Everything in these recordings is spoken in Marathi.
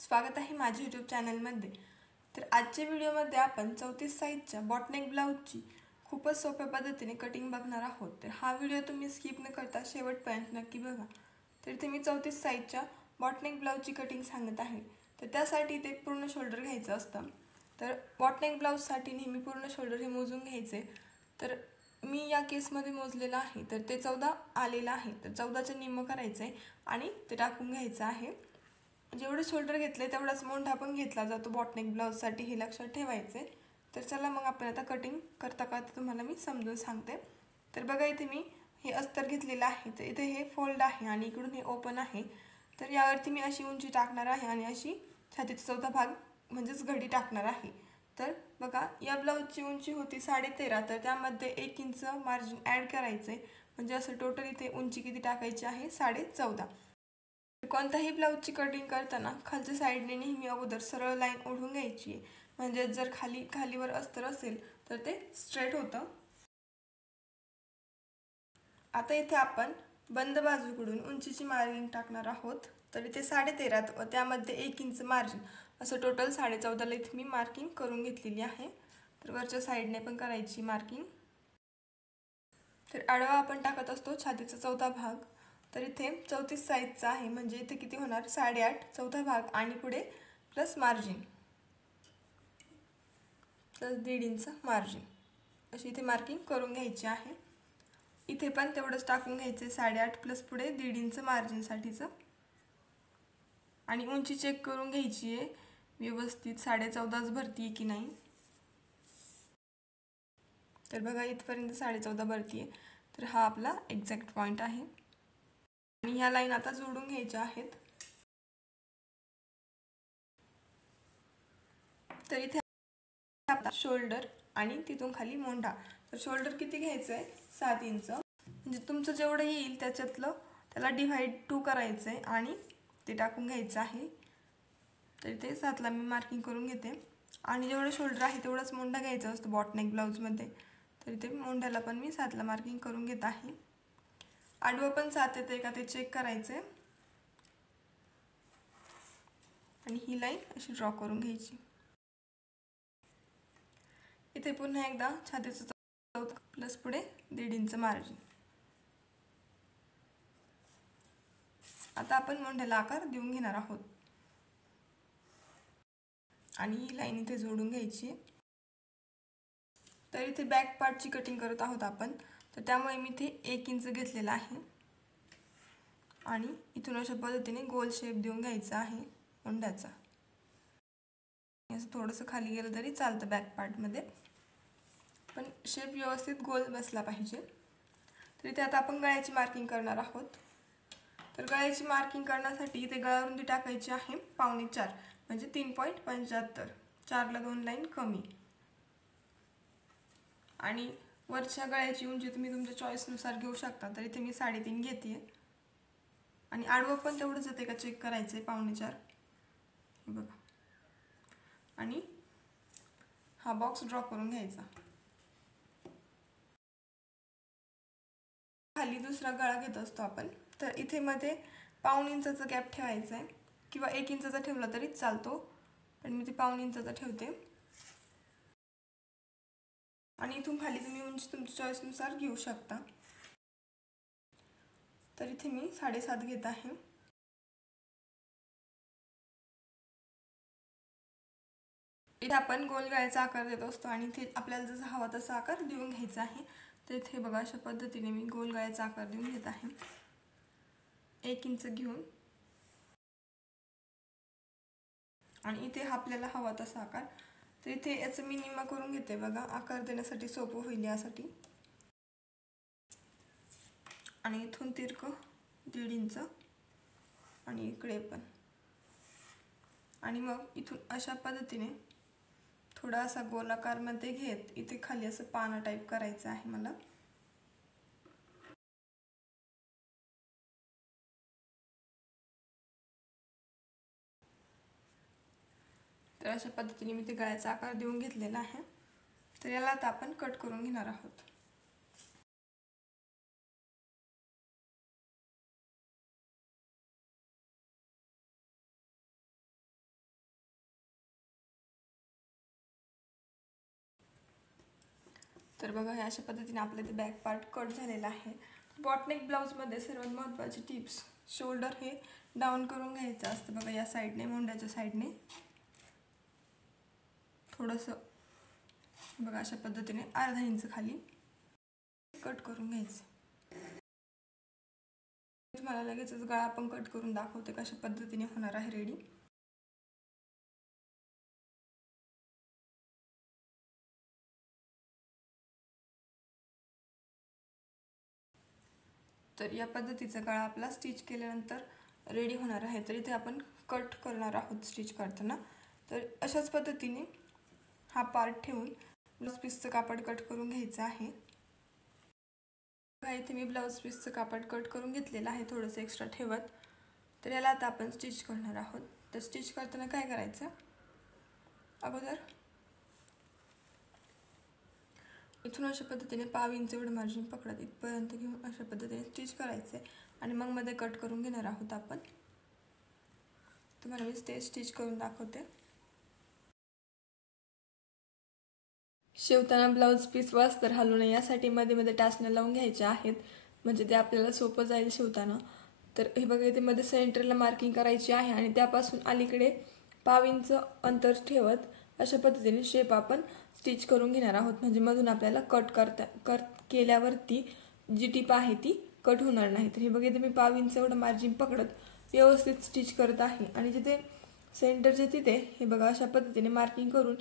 स्वागत आहे माझ्या यूट्यूब चॅनलमध्ये। तर आजच्या व्हिडिओमध्ये आपण 34 साइजच्या बॉटनेक ब्लाउजची खूपच सोप्या पद्धतीने कटिंग बघणार आहोत। तर हा व्हिडिओ तुम्ही स्किप न करता शेवटपर्यंत नक्की बघा। तर इथे मी 34 साइजच्या बॉटनेक ब्लाउजची कटिंग सांगत आहे। तर त्यासाठी ते पूर्ण शोल्डर घ्यायचं असतं। तर बॉटनेक ब्लाउजसाठी नेहमी पूर्ण शोल्डर हे मोजून घ्यायचे। तर मी या केसमध्ये मोजलेला आहे, तर ते 14 आलेला आहे। तर 14चे निम्म करायचे आणि ते टाकून घ्यायचं आहे। जेवढे शोल्डर घेतले तेवढाच मोंढा पण घेतला जातो बॉटनेक ब्लाउजसाठी, हे लक्षात ठेवायचे। तर चला मग आपण आता कटिंग करता करता तुम्हाला मी समजून सांगते। तर बघा इथे मी हे अस्तर घेतलेलं आहे। तर इथे हे फोल्ड आहे आणि इकडून हे ओपन आहे। तर यावरती मी अशी उंची टाकणार आहे आणि अशी छातीचा चौथा भाग म्हणजेच घडी टाकणार आहे। तर बघा या ब्लाउजची उंची होती 13.5, तर त्यामध्ये 1 इंच मार्जिन ॲड करायचे, म्हणजे असं टोटल इथे उंची किती टाकायची आहे 14.5। कोणत्याही ब्लाउजची कटिंग करताना खालच्या साईडने नेहमी अगोदर सरळ लाईन ओढून घ्यायची आहे, म्हणजे जर खालीवर अस्तर असेल तर ते स्ट्रेट होतं। आता इथे आपण बंद बाजूकडून उंचीची मार्जिन टाकणार आहोत। तर इथे 13.5 व त्यामध्ये 1 इंच मार्जिन, असं टोटल 14.5ला इथे मी मार्किंग करून घेतलेली आहे। तर वरच्या साईडने पण करायची मार्किंग। तर आडवा आपण टाकत असतो छातीचा चौथा भाग। तर इथे 34 साइजचा आहे, म्हणजे इथे किती होणार 8.5 चौथा भाग आणि पुढे plus margin plus 1.5 inch margin, अशी इथे मार्किंग करून घ्यायची आहे। इथे पण तेवढंच टाकून घ्यायचे 8.5 प्लस पुढे 1.5 इंच मार्जिन साठीचं। आणि उंची चेक करून घ्यायची आहे व्यवस्थित 14.5च भरती आहे की नाही। तर बघा इथपर्यंत 14.5 भरती आहे। तर हा आपला एक्झॅक्ट पॉइंट आहे आणि ह्या लाईन आता जोडून घ्यायच्या आहेत। तर इथे आपला शोल्डर आणि तिथून खाली मोंढा। तर शोल्डर किती घ्यायचं आहे 7 इंच, म्हणजे तुमचं जेवढं येईल त्याच्यातलं त्याला डिवाइड 2 करायचं आहे आणि ते टाकून घ्यायचं आहे। तर इथे 7ला मी मार्किंग करून घेते आणि जेवढं शोल्डर आहे तेवढंच मोंढा घ्यायचा असतो बॉटनेक ब्लाउजमध्ये। तर इथे मोंढ्याला पण मी 7ला मार्किंग करून घेत आहे। आडवं पण 7 येते का ते चेक करायचं आहे आणि ही लाईन अशी ड्रॉ करून घ्यायची। इथे पुन्हा एकदा छातीचा चौथा प्लस पुढे 1.5 इंच मार्जिन। आता आपण मोंढ्याला आकार देऊन घेणार आहोत आणि ही लाईन इथे जोडून घ्यायची। तर इथे बॅक पार्टची कटिंग करत आहोत आपण, तर त्यामुळे मी इथे 1 इंच घेतलेला आहे आणि इथून अशा पद्धतीने गोल शेप देऊन घ्यायचा आहे मोंढ्याचा। असं थोडंसं खाली गेलं तरी चालतं बॅक पार्टमध्ये, पण शेप व्यवस्थित गोल बसला पाहिजे। तर इथे आता आपण गळ्याची मार्किंग करणार आहोत। तर गळ्याची मार्किंग करण्यासाठी इथे गळारुंदी टाकायची आहे 4.5, म्हणजे 3.75, 4ला 2 लाईन कमी। आणि वरच्या गळ्याची उंची तुम्ही तुमच्या चॉईसनुसार घेऊ शकता। तर इथे मी 3.5 घेते आणि आडवं पण तेवढंच येते का चेक करायचं आहे 4.5, हे बघा। आणि हा बॉक्स ड्रॉ करून घ्यायचा। खाली दुसरा गळा घेत असतो आपण, तर इथे मध्ये 1.5 इंचाचा गॅप ठेवायचा आहे, किंवा 1 इंचाचा ठेवला तरी चालतो, पण मी ते 1.5 इंचाचा ठेवते। आणि इथून खाली तुम्ही उंची तुमच्या चॉईसनुसार घेऊ शकता। तर इथे मी 7.5 घेत आहे। इथे आपण गोल गळ्याचा आकार देत असतो आणि इथे आपल्याला जसा हवा तसा आकार देऊन घ्यायचा आहे। तर इथे बघा अशा पद्धतीने मी गोल गळ्याचा आकार देऊन घेत आहे 1 इंच घेऊन, आणि इथे आपल्याला हवा तसा आकार। तर इथे याचं मी निम्मा करून घेते बघा, आकार देण्यासाठी सोपं होईल यासाठी। आणि इथून तिरकं 1.5 इंच आणि इकडे पण, आणि मग इथून अशा पद्धतीने थोडा असा गोलाकारमध्ये घेत इथे खाली असं पाना टाईप करायचं आहे मला। तर अशा पद्धतीने मी ते गळ्याचा आकार देऊन घेतलेला आहे। तर याला आता आपण कट करून घेणार आहोत। तर बघा हे अशा पद्धतीने आपलं ते बॅक पार्ट कट झालेला आहे। बॉटनेक ब्लाऊजमध्ये सर्वात महत्त्वाची टिप्स, शोल्डर हे डाऊन करून घ्यायचं असतं बघा, या साईडने, मोंड्याच्या साईडने थोडंसं बघा अशा पद्धतीने अर्धा इंच खाली कट करून घ्यायचं। तुम्हाला लगेचच गळा पण कट करून दाखवते कशा पद्धतीने होणार आहे रेडी। तर या पद्धतीचा गळा आपला स्टिच केल्यानंतर रेडी होणार आहे। तर इथे आपण कट करणार आहोत स्टिच करताना। तर अशाच पद्धतीने हा पार्ट ठेवून ब्लाउज पीसचं कापड कट करून घ्यायचं आहे। इथे मी ब्लाउज पीसचं कापड कट करून घेतलेलं आहे थोडंसं एक्स्ट्रा ठेवत। तर याला आता आपण स्टिच करणार आहोत। तर स्टिच करताना काय करायचं, अगोदर इथून अशा पद्धतीने पाव इंच एवढं मार्जिन पकडत इथपर्यंत घेऊन अशा पद्धतीने स्टिच करायचं आहे आणि मग मध्ये कट करून घेणार आहोत आपण। तुम्हाला मी ते स्टिच करून दाखवते। शिवताना ब्लाउज पीस व अस्तर हलू नये यासाठी मध्ये मध्ये टाचण्या लावून घ्यायच्या आहेत, म्हणजे ते आपल्याला सोपं जाईल शिवताना। तर हे बघा इथे मध्ये सेंटरला मार्किंग करायची आहे आणि त्यापासून अलीकडे पाव इंच अंतर ठेवत अशा पद्धतीने शेप आपण स्टिच करून घेणार आहोत, म्हणजे मधून आपल्याला कट केल्यावरती जी टीप आहे ती कट होणार नाही। तर हे बघा इथे मी पाव इंच एवढं मार्जिन पकडत व्यवस्थित स्टिच करत आहे आणि जिथे सेंटरचे तिथे हे बघा अशा पद्धतीने मार्किंग करून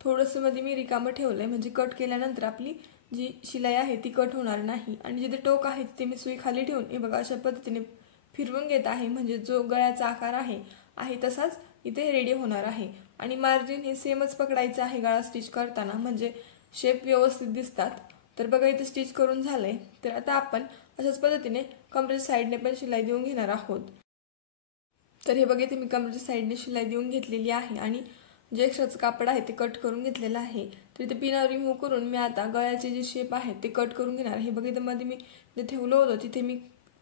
थोडंसं मध्ये मी रिकामं ठेवलंय, म्हणजे कट केल्यानंतर आपली जी शिलाई आहे ती कट होणार नाही। आणि जिथे टोक आहे तिथे मी सुई खाली ठेवून हे बघा अशा पद्धतीने फिरवून घेत आहे, म्हणजे जो गळ्याचा आकार आहे तसाच इथे रेडी होणार आहे। आणि मार्जिन हे सेमच पकडायचं आहे गळा स्टिच करताना, म्हणजे शेप व्यवस्थित दिसतात। तर बघा इथे स्टिच करून झालंय। तर आता आपण अशाच पद्धतीने कमरेच्या साईडने पण शिलाई देऊन घेणार आहोत। तर हे बघा इथे मी कमरेच्या साईडने शिलाई देऊन घेतलेली आहे आणि जे एक्स्ट्राचं कापड आहे ते कट करून घेतलेलं आहे। तर इथे पिन रिमूव्ह करून मी आता गळ्याचे जे शेप आहे ते कट करून घेणार आहे। बघा इथे मध्ये मी जे ठेवलं होतं तिथे मी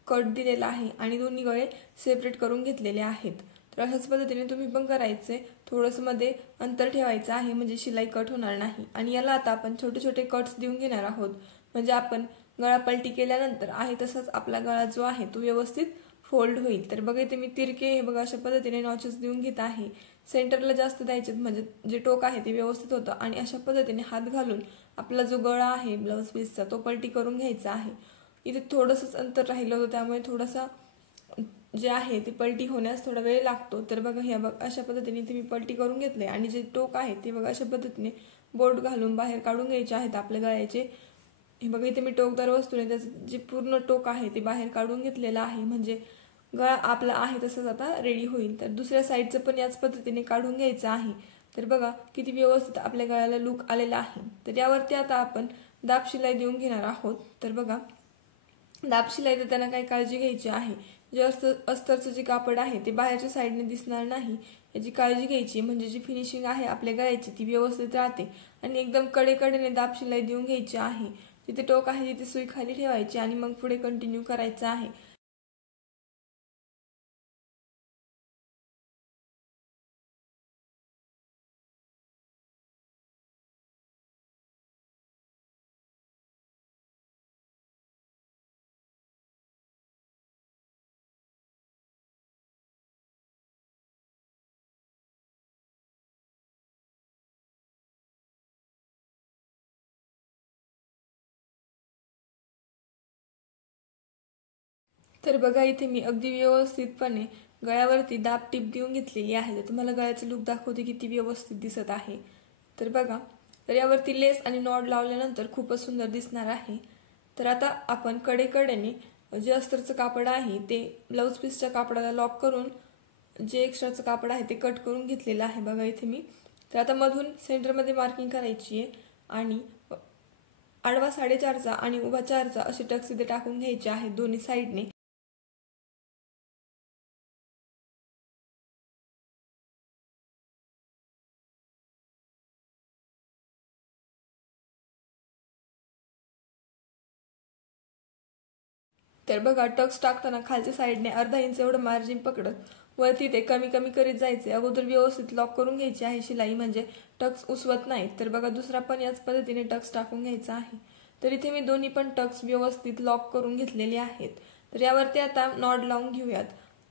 कट दिलेला आहे आणि दोन्ही गळे सेपरेट करून घेतलेले आहेत। तर अशाच पद्धतीने तुम्ही पण करायचे, थोडंसं मध्ये अंतर ठेवायचं आहे म्हणजे शिलाई कट होणार नाही। आणि याला आता आपण छोटे छोटे कट्स देऊन घेणार आहोत, म्हणजे आपण गळा पलटी केल्यानंतर आहे तसाच आपला गळा जो आहे तो व्यवस्थित फोल्ड होईल। तर बघा इथे मी तिरके हे बघा अशा पद्धतीने नॉचेस देऊन घेत आहे। सेंटरला जास्त द्यायचे, म्हणजे जे टोक आहे ते व्यवस्थित होतं। आणि अशा पद्धतीने हात घालून आपला जो गळा आहे ब्लाउज पीसचा तो पलटी करून घ्यायचा आहे। इथे थोडंसंच अंतर राहिलं होतं त्यामुळे थोडासा जे आहे ते पलटी होण्यास थोडा वेळ लागतो। तर बघा ह्या अशा पद्धतीने इथे मी पलटी करून घेतले आणि जे टोक आहे ते बघा अशा पद्धतीने बोट घालून बाहेर काढून घ्यायचे आहेत आपल्या गळ्याचे। हे बघा इथे मी टोकदार वस्तूने त्याचं जे पूर्ण टोक आहे ते बाहेर काढून घेतलेलं आहे, म्हणजे गळा आपला आहे तसंच आता रेडी होईल। तर दुसऱ्या साईडचं पण याच पद्धतीने काढून घ्यायचं आहे। तर बघा किती व्यवस्थित आपल्या गळ्याला लुक आलेला आहे। तर यावरती आता आपण दाब शिलाई देऊन घेणार आहोत। तर बघा दाब शिलाई देताना काही काळजी घ्यायची आहे, जे अस्तरचं जे कापड आहे ते बाहेरच्या साईडने दिसणार नाही याची काळजी घ्यायची, म्हणजे जी फिनिशिंग आहे आपल्या गळ्याची ती व्यवस्थित राहते। आणि एकदम कडेकडेने दाब शिलाई देऊन घ्यायची आहे, जिथे टोक आहे तिथे सुई खाली ठेवायची आणि मग पुढे कंटिन्यू करायचं आहे। तर बघा इथे मी अगदी व्यवस्थितपणे गळ्यावरती दाब टीप देऊन घेतलेली आहे। तर तुम्हाला गळ्याचं लुक दाखवते किती व्यवस्थित दिसत आहे। तर बघा, तर यावरती लेस आणि नॉड लावल्यानंतर खूपच सुंदर दिसणार आहे। तर आता आपण कडेकडेने जे अस्तरचं कापड आहे ते ब्लाउज पीसच्या कापडाला लॉक करून जे एक्स्ट्राचं कापड आहे ते कट करून घेतलेलं आहे बघा इथे मी। तर आता मधून सेंटरमध्ये मार्किंग करायची आहे आणि आडवा 4.5चा आणि उभा 4चा असे टक्स इथे टाकून घ्यायचे आहेत दोन्ही साईडने। तर बघा टक्स टाकताना खालच्या साईडने अर्धा इंच एवढं मार्जिन पकडत वरती ते कमी कमी करीत जायचे। अगोदर व्यवस्थित लॉक करून घ्यायची आहे शिलाई, म्हणजे टक्स उसवत नाही। तर बघा दुसरा पण याच पद्धतीने टक्स टाकून घ्यायचा आहे। तर इथे मी दोन्ही पण टक्स व्यवस्थित लॉक करून घेतलेले आहेत। तर यावरती आता नॉट लावून घेऊयात।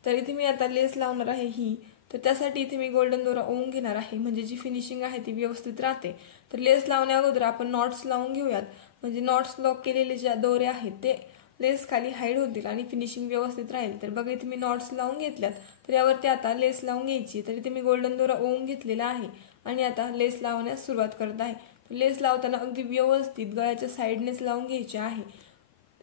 तर इथे मी आता लेस लावणार आहे ही, तर त्यासाठी इथे मी गोल्डन दोरा ओवून घेणार आहे, म्हणजे जी फिनिशिंग आहे ती व्यवस्थित राहते। तर लेस लावण्या अगोदर आपण नॉट्स लावून घेऊयात, म्हणजे नॉट्स लॉक केलेले जे दोरे आहेत ते लेस खाली हाईड होतील आणि फिनिशिंग व्यवस्थित राहील। तर बघा इथे मी नॉट्स लावून घेतल्यात। तर यावरती आता लेस लावून घ्यायची। तर इथे मी गोल्डन दोरा ओवून घेतलेला आहे आणि आता लेस लावण्यास सुरुवात करत आहे। लेस लावताना अगदी व्यवस्थित गळ्याच्या साईडनेच लावून घ्यायची आहे।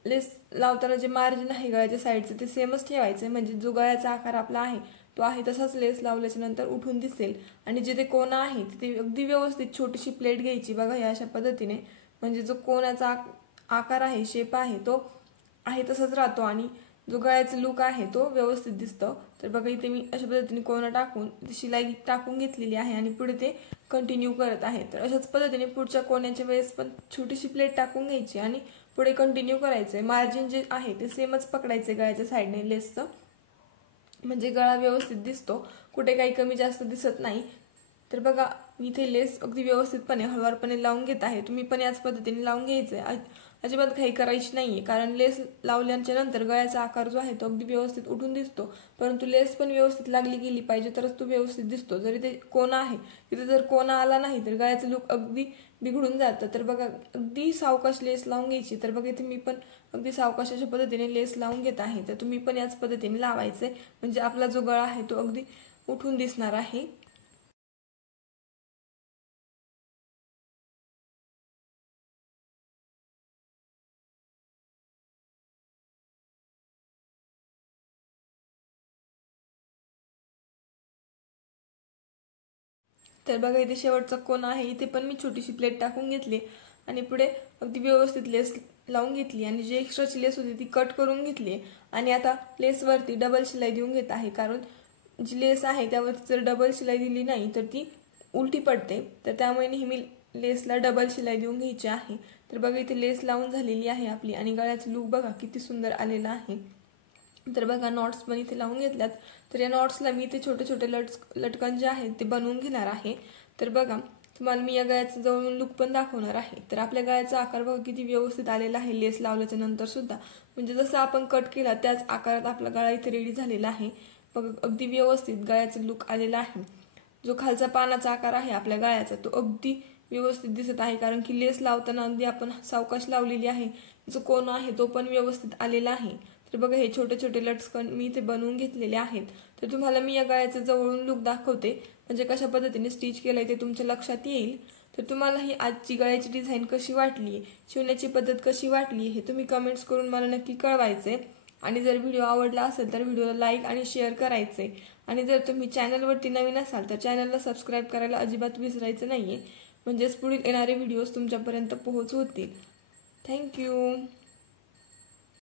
लेस लावताना जे मार्जिन आहे गळ्याच्या साईडचं ते सेमच ठेवायचं, म्हणजे जो गळ्याचा आकार आपला आहे तो आहे तसाच लेस लावल्याच्या नंतर उठून दिसेल। आणि जिथे कोना आहे तिथे अगदी व्यवस्थित छोटीशी प्लेट घ्यायची बघा या अशा पद्धतीने, म्हणजे जो कोणाचा आकार आहे, शेप आहे तो आहे तसाच राहतो आणि जो गळ्याचा लुक आहे तो व्यवस्थित दिसतो। तर बघा इथे मी अशा पद्धतीने कोना टाकून शिलाई टाकून घेतलेली आहे आणि पुढे ते कंटिन्यू करत आहे। तर अशाच पद्धतीने पुढच्या कोण्याच्या वेळेस पण छोटीशी प्लेट टाकून घ्यायची आणि पुढे कंटिन्यू करायचंय। मार्जिन जे आहे ते सेमच पकडायचे गळ्याच्या साईडने लेसचं, म्हणजे गळा व्यवस्थित दिसतो, कुठे काही कमी जास्त दिसत नाही। तर बघा मी इथे लेस अगदी व्यवस्थितपणे हळूवारपणे लावून घेत आहे। तुम्ही पण याच पद्धतीने लावून घ्यायचंय, अजिबात काही करायची नाहीये, कारण लेस लावल्याच्या नंतर गळ्याचा आकार जो आहे तो अगदी व्यवस्थित उठून दिसतो, परंतु लेस पण व्यवस्थित लागली गेली पाहिजे तरच तो व्यवस्थित दिसतो। जरी ते कोना आहे तिथे जर कोना आला नाही तर गळ्याचं लुक अगदी बिघडून जातं। तर बघा अगदी सावकाश लेस लावून घ्यायची। तर बघा इथे मी पण अगदी सावकाश अशा पद्धतीने लेस लावून घेत आहे। तर तुम्ही पण याच पद्धतीने लावायचे, म्हणजे आपला जो गळा आहे तो अगदी उठून दिसणार आहे। तर बघा इथे शेवटचा कोना आहे, इथे पण मी छोटीशी प्लेट टाकून घेतली आणि पुढे अगदी व्यवस्थित लेस लावून घेतली आणि जी एक्स्ट्राची लेस होती ती कट करून घेतली आणि आता लेसवरती डबल शिलाई देऊन घेत आहे, कारण जी लेस आहे त्यावरती जर डबल शिलाई दिली नाही तर ती उलटी पडते। तर त्यामुळे नेहमी लेसला डबल शिलाई देऊन घ्यायची आहे। तर बघा इथे लेस लावून झालेली आहे आपली आणि गळ्याचं लुक बघा किती सुंदर आलेला आहे। तर बघा नॉट्स पण इथे लावून घेतल्यात। तर या नॉट्सला मी इथे छोटे छोटे लटकन जे आहेत ते बनवून घेणार आहे। तर बघा तुम्हाला मी या गळ्याचा जवळून लुक पण दाखवणार आहे। तर आपल्या गळ्याचा आकार बघा किती व्यवस्थित आलेला आहे लेस लावल्याच्या नंतर सुद्धा, म्हणजे जसं आपण कट केला त्याच आकारात आपला गळा इथे रेडी झालेला आहे। बघा अगदी व्यवस्थित गळ्याचा लुक आलेला आहे। जो खालचा पानाचा आकार आहे आपल्या गळ्याचा तो अगदी व्यवस्थित दिसत आहे, कारण की लेस लावताना अगदी आपण सावकाश लावलेली आहे। जो कोना आहे तो पण व्यवस्थित आलेला आहे। तर बघा हे छोटे छोटे लटकन मी इथे बनवून घेतलेले आहेत। तर तुम्हाला मी या गळ्याचा जवळून लुक दाखवते, म्हणजे कशा पद्धतीने स्टिच केलंय ते तुमच्या लक्षात येईल। तर तुम्हाला ही आजची गळ्याची डिझाईन कशी वाटली, शिवण्याची पद्धत कशी वाटली हे तुम्ही कमेंट्स करून मला नक्की कळवायचे। आणि जर व्हिडिओ आवडला असेल तर व्हिडिओला लाईक आणि शेअर करायचे। आणि जर तुम्ही चॅनलवरती नवीन असाल तर चॅनलला सबस्क्राईब करायला अजिबात विसरायचं नाहीये, म्हणजेच पुढील येणारे व्हिडिओज तुमच्यापर्यंत पोहोच होतील। थँक्यू।